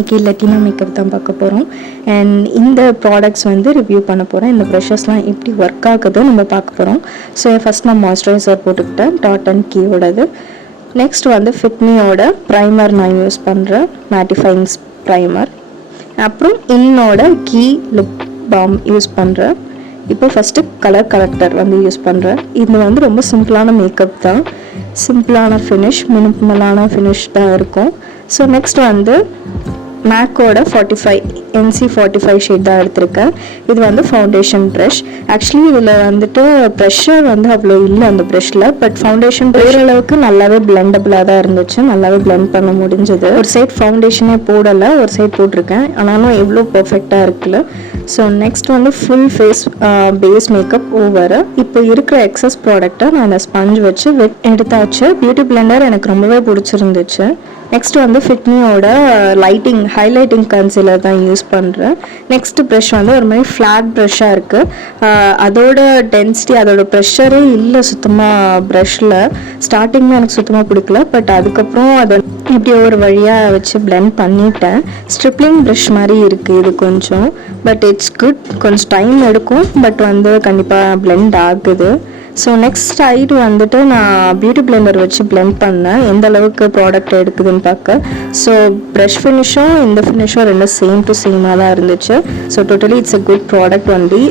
இன்றைக்கி லட்டினா மேக்கப் தான் பார்க்க போகிறோம். அண்ட் இந்த ப்ராடக்ட்ஸ் வந்து ரிவ்யூ பண்ண போகிறேன். இந்த ப்ரஷஸ்லாம் எப்படி ஒர்க் ஆகுதோ நம்ம பார்க்க போகிறோம். ஸோ ஃபஸ்ட் நான் மாய்ஸ்சரைசர் போட்டுக்கிட்டேன், டாட் அண்ட் கீயோடது. நெக்ஸ்ட் வந்து ஃபிட்மியோட ப்ரைமர் நான் யூஸ் பண்ணுறேன், மேட்டிஃபைங்ஸ் ப்ரைமர். அப்புறம் இன்னோட கீ லிப் பாம் யூஸ் பண்ணுறேன். இப்போ ஃபஸ்ட்டு கலர் கரெக்டர் வந்து யூஸ் பண்ணுறேன். இது வந்து ரொம்ப சிம்பிளான மேக்கப் தான், சிம்பிளான ஃபினிஷ், மினிமலான ஃபினிஷ் தான் இருக்கும். ஸோ நெக்ஸ்ட் வந்து மேக்கோட 45 NC45 ஷேட் தான் எடுத்திருக்கேன். இது வந்து ஃபவுண்டேஷன் ப்ரஷ். ஆக்சுவலி இதில் வந்துட்டு ப்ரெஷர் வந்து அவ்வளோ இல்லை அந்த ப்ரஷ்ஷில், பட் ஃபவுண்டேஷன் ஓரளவுக்கு நல்லாவே பிளெண்டபுளாக தான் இருந்துச்சு, நல்லாவே பிளெண்ட் பண்ண முடிஞ்சது. ஒரு சைட் ஃபவுண்டேஷனே போடலை, ஒரு சைட் போட்டிருக்கேன், ஆனாலும் எவ்வளோ பர்ஃபெக்டாக இருக்குல்ல. ஸோ நெக்ஸ்ட் வந்து full face base makeup over. இப்போ இருக்கிற எக்ஸஸ் ப்ராடக்டை நான் இந்த ஸ்பஞ்ச் வச்சு எடுத்தாச்சு. பியூட்டி பிளெண்டர் எனக்கு ரொம்பவே பிடிச்சிருந்துச்சு. நெக்ஸ்ட் வந்து ஃபிட்மியோட லைட்டிங் ஹைலைட்டிங் கன்சீலர் தான் யூஸ் பண்ணுறேன். நெக்ஸ்ட் ப்ரஷ் வந்து ஒரு மாதிரி ஃப்ளாட் ப்ரஷ்ஷாக இருக்குது. அதோட டென்சிட்டி, அதோட ப்ரெஷரே இல்லை சுத்தமாக ப்ரஷ்ஷில். ஸ்டார்டிங்கில் எனக்கு சுத்தமாக பிடிக்கல, பட் அதுக்கப்புறம் அதை இப்படி ஒரு வழியாக வச்சு பிளெண்ட் பண்ணிட்டேன். ஸ்ட்ரிப்லிங் ப்ரஷ் மாதிரி இருக்குது இது கொஞ்சம், பட் இட்ஸ் குட். கொஞ்சம் டைம் எடுக்கும், பட் வந்து கண்டிப்பாக பிளெண்ட் ஆகுது. ஸோ நெக்ஸ்ட் சைடு வந்துட்டு நான் பியூட்டி பிளெண்டர் வச்சு பிளெண்ட் பண்ணேன், எந்த அளவுக்கு ப்ராடக்ட் எடுக்குதுன்னு பார்க்க. ஸோ ப்ரஷ் ஃபினிஷும் இந்த ஃபினிஷும் ரெண்டும் சேம் டு சேமாக தான் இருந்துச்சு. So totally it's a good product only.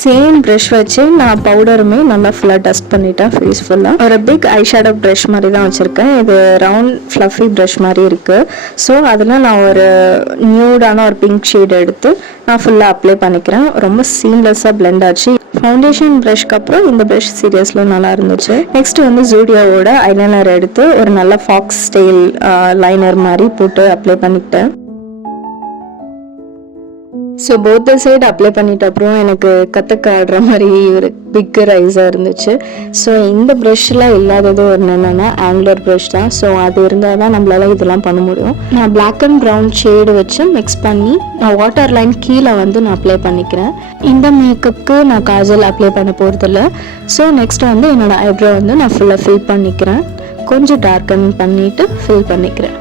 Same brush வச்சு நான் பவுடருமே நல்லா ஃபுல்லாக டஸ்ட் பண்ணிட்டேன் ஃபேஸ் ஃபுல்லாக. ஒரு பிக் ஐ ஷேடோ ப்ரஷ் மாதிரி தான் வச்சுருக்கேன். இது ரவுண்ட் ஃப்ளஃபி ப்ரஷ் மாதிரி இருக்குது. ஸோ அதில் நான் ஒரு நியூடான ஒரு பிங்க் ஷேட் எடுத்து நான் ஃபுல்லாக அப்ளை பண்ணிக்கிறேன். ரொம்ப சீம்லெஸ்ஸாக பிளெண்ட் ஆச்சு. ஃபவுண்டேஷன் ப்ரஷ்க்கு அப்புறம் இந்த ப்ரஷ் சீரியஸில் நல்லா இருந்துச்சு. நெக்ஸ்ட் வந்து ஜூடியோவோட ஐலைனர் எடுத்து ஒரு நல்ல ஃபாக்ஸ் ஸ்டைல் லைனர் மாதிரி போட்டு அப்ளை பண்ணிக்கிட்டேன். ஸோ போத் சைடு அப்ளை பண்ணிட்ட அப்புறம் எனக்கு கற்றுக்க ஆடுற மாதிரி ஒரு பிக்கர் ஐஸாக இருந்துச்சு. ஸோ இந்த ப்ரஷ்ஷில் இல்லாதது ஒரு என்னென்னா ஆங்குலர் ப்ரஷ் தான். ஸோ அது இருந்தால் தான் நம்மளால இதெல்லாம் பண்ண முடியும். நான் பிளாக் அண்ட் ப்ரௌன் ஷேடு வச்சு மிக்ஸ் பண்ணி நான் வாட்டர் லைன் கீழே வந்து நான் அப்ளை பண்ணிக்கிறேன். இந்த மேக்கப்புக்கு நான் காஜல் அப்ளை பண்ண போகிறதில்ல. ஸோ நெக்ஸ்ட் வந்து என்னோடய ஐப்ரோ வந்து நான் ஃபுல்லாக ஃபில் பண்ணிக்கிறேன். கொஞ்சம் டார்க்கன் பண்ணிவிட்டு ஃபில் பண்ணிக்கிறேன்.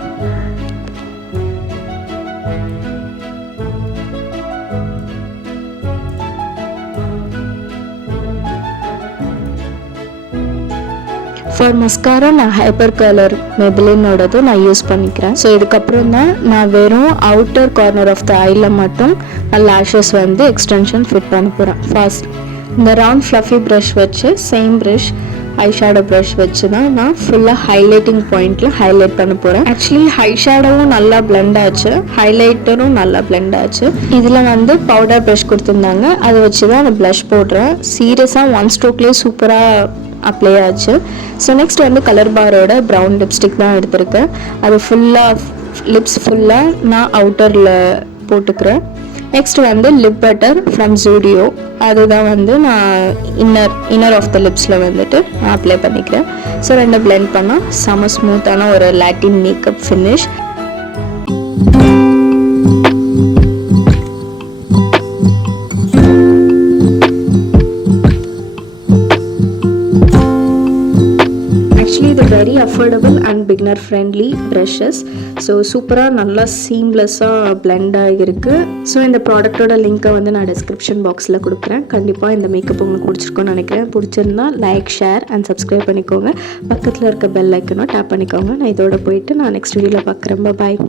ஃபார் மஸ்காரா நான் ஹைப்பர் கலர் மெபிலினோடது நான் யூஸ் பண்ணிக்கிறேன். ஸோ இதுக்கப்புறம் தான் நான் வெறும் அவுட்டர் கார்னர் ஆஃப் த ஐயில் மட்டும் லேஷஸ் வந்து எக்ஸ்டென்ஷன் ஃபிட் பண்ண போகிறேன். ஃபர்ஸ்ட் இந்த ரவுண்ட் ஃப்ளஃபி ப்ரஷ் வச்சு same brush eye shadow brush வச்சு தான் நான் ஃபுல்லாக ஹைலைட்டிங் பாயிண்டில் ஹைலைட் பண்ண போகிறேன். ஆக்சுவலி ஹை ஷேடோவும் நல்லா பிளெண்ட் ஆச்சு, ஹைலைட்டரும் நல்லா பிளெண்ட் ஆச்சு. இதில் வந்து பவுடர் ப்ரஷ் கொடுத்துருந்தாங்க, அதை வச்சு தான் நான் ப்ளஷ் போடுறேன். சீரியஸாக ஒன் ஸ்ட்ரோக்லேயே சூப்பராக அப்ளை ஆச்சு. ஸோ நெக்ஸ்ட் வந்து கலர் பாரோட ப்ரௌன் லிப்ஸ்டிக் தான் எடுத்திருக்கேன். அது ஃபுல்லாக லிப்ஸ் ஃபுல்லாக நான் அவுட்டரில் போட்டுக்கிறேன். நெக்ஸ்ட் வந்து லிப் பட்டர் ஃப்ரம் ஜூடியோ, அதுதான் வந்து நான் இன்னர் ஆஃப் த லிப்ஸில் வந்துட்டு நான் அப்ளை பண்ணிக்கிறேன். ஸோ ரெண்டு பிளெண்ட் பண்ணால் செம ஸ்மூத்தான ஒரு லாட்டின் மேக்கப் ஃபினிஷ். இது very affordable and beginner friendly brushes. So சூப்பராக நல்லா சீம்லெஸ்ஸாக பிளெண்ட் ஆகிருக்கு. ஸோ இந்த ப்ராடக்டோட லிங்க்கை வந்து நான் டிஸ்கிரிப்ஷன் பாக்ஸில் கொடுக்குறேன். கண்டிப்பாக இந்த மேக்கப் உங்களுக்கு பிடிச்சிருக்கோன்னு நினைக்கிறேன். பிடிச்சிருந்தா லைக், ஷேர் அண்ட் சப்ஸ்கிரைப் பண்ணிக்கோங்க. பக்கத்தில் இருக்க பெல் ஐக்கனும் டேப் பண்ணிக்கோங்க. நான் இதோட போயிட்டு நான் நெக்ஸ்ட் வீடியோவில் பார்க்குறேன். பாய்.